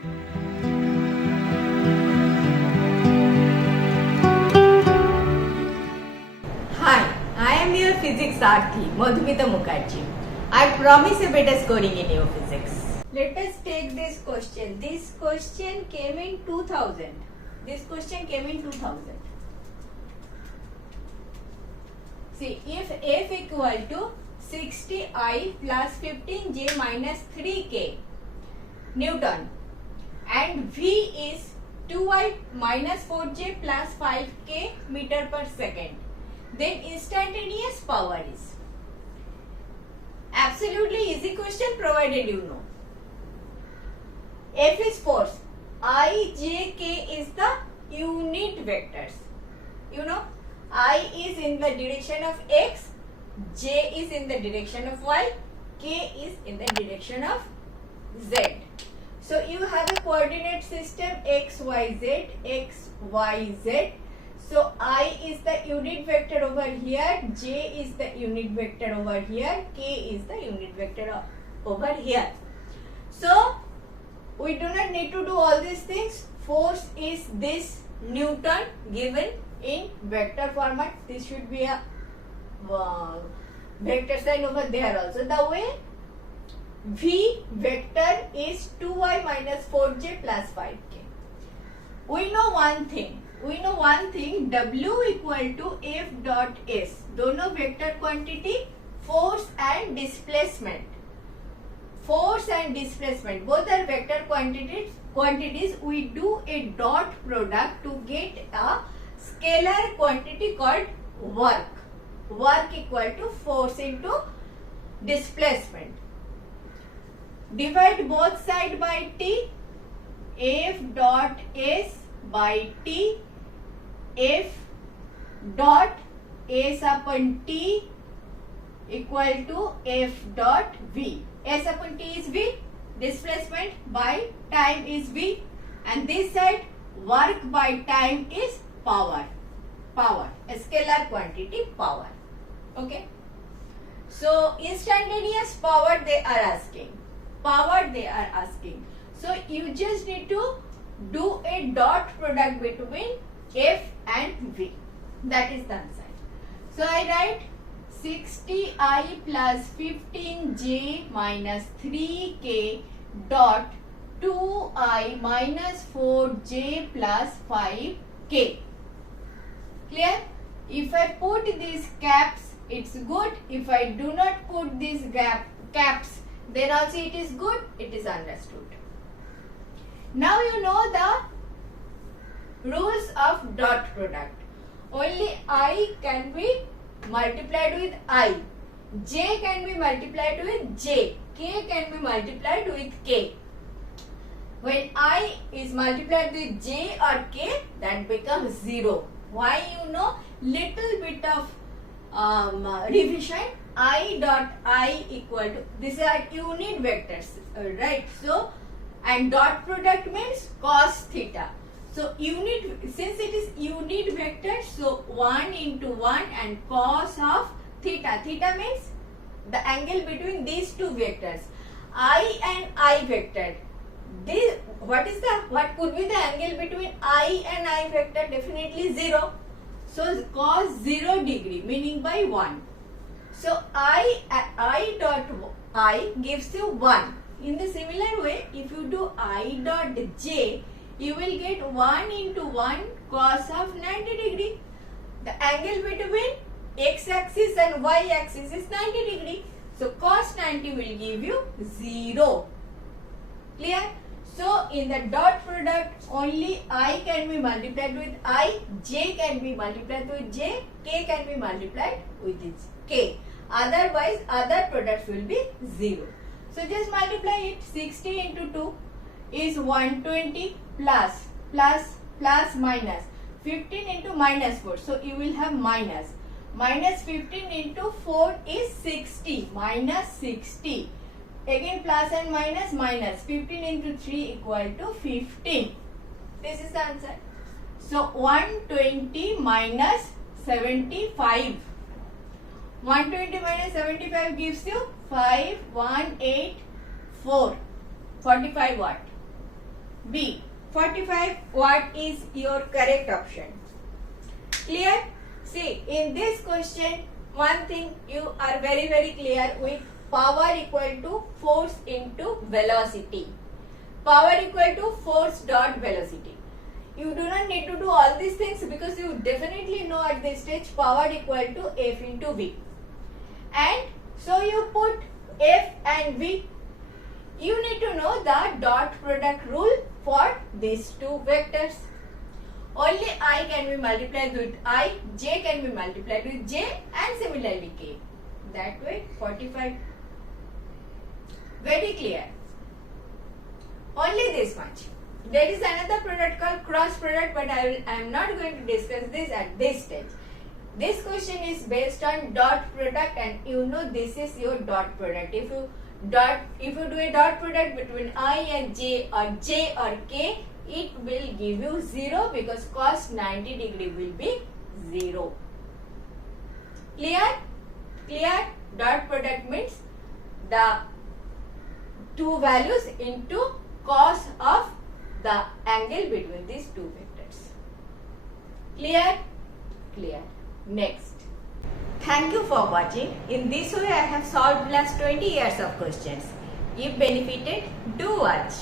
Hi, I am your physics Sarthi, Madhumita Mukherjee. I promise a better scoring in your physics. Let us take this question. This question came in 2000. See, if f equal to 60I plus 15J minus 3K Newton and V is 2I minus 4J plus 5K meter per second, then instantaneous power is. Absolutely easy question provided you know. F is force. I, J, K is the unit vectors. You know, I is in the direction of X, J is in the direction of Y, K is in the direction of Z. So you have a coordinate system X, Y, Z, X, Y, Z. So I is the unit vector over here, J is the unit vector over here, K is the unit vector over here. So we do not need to do all these things. Force is this Newton given in vector format. This should be a vector sign over there also. The way V vector is 2y minus 4j plus 5k. We know one thing. W equal to F dot S. दोनों vector quantity, force and displacement. Force and displacement both are vector quantities. We do a dot product to get a scalar quantity called work. Work equal to force into displacement. Divide both sides by T. F dot S by T. F dot S upon T equal to F dot V. S upon T is V, displacement by time is V, and this side work by time is power, a scalar quantity power. Okay. So instantaneous power they are asking. So you just need to do a dot product between F and V. That is the answer. So I write 60I plus 15J minus 3K dot 2I minus 4J plus 5K. Clear? If I put these caps, it's good. If I do not put these caps, then also it is good. It is understood. Now you know the rules of dot product. Only I can be multiplied with I, J can be multiplied with J, K can be multiplied with K. When I is multiplied with J or K, that becomes 0. Why? You know, little bit of revision. I dot I equal to, these are unit vectors, right? So, and dot product means cos theta. So since it is unit vector, so 1 into 1 and cos of theta. Theta means the angle between these two vectors. I and I vector. What could be the angle between I and I vector? Definitely 0. So cos 0 degree, meaning by 1. So I dot I gives you 1. In the similar way, if you do I dot J, you will get 1 into 1 cos of 90 degree. The angle between x-axis and y-axis is 90 degree. So cos 90 will give you 0. Clear? So in the dot product, only I can be multiplied with I, J can be multiplied with J, K can be multiplied with K. Otherwise, other products will be 0. So just multiply it. 60 into 2 is 120 plus minus 15 into minus 4. So you will have minus 15 into 4 is 60, minus 60. Again plus and minus 15 into 3 equal to 15. This is the answer. So 120 minus 75. 120 minus 75 gives you 5184. 45 watt. B. 45. What is your correct option? Clear? See, in this question, one thing you are very clear with power equal to force into velocity. Power equal to force dot velocity. You do not need to do all these things because you definitely know at this stage power equal to F into V. And so you put F and V. You need to know the dot product rule for these two vectors. Only I can be multiplied with I, J can be multiplied with J, and similarly K. That way 45. Very clear. Only this much. There is another product called cross product, but I am not going to discuss this at this stage. This question is based on dot product, and you know this is your dot product. If you do a dot product between I and J or K, it will give you 0 because cos 90 degree will be 0. Clear? Clear? Dot product means the two values into cos of the angle between these two vectors. Clear? Clear. Next. Thank you for watching. In this way I have solved last 20 years of questions. If benefited, do watch.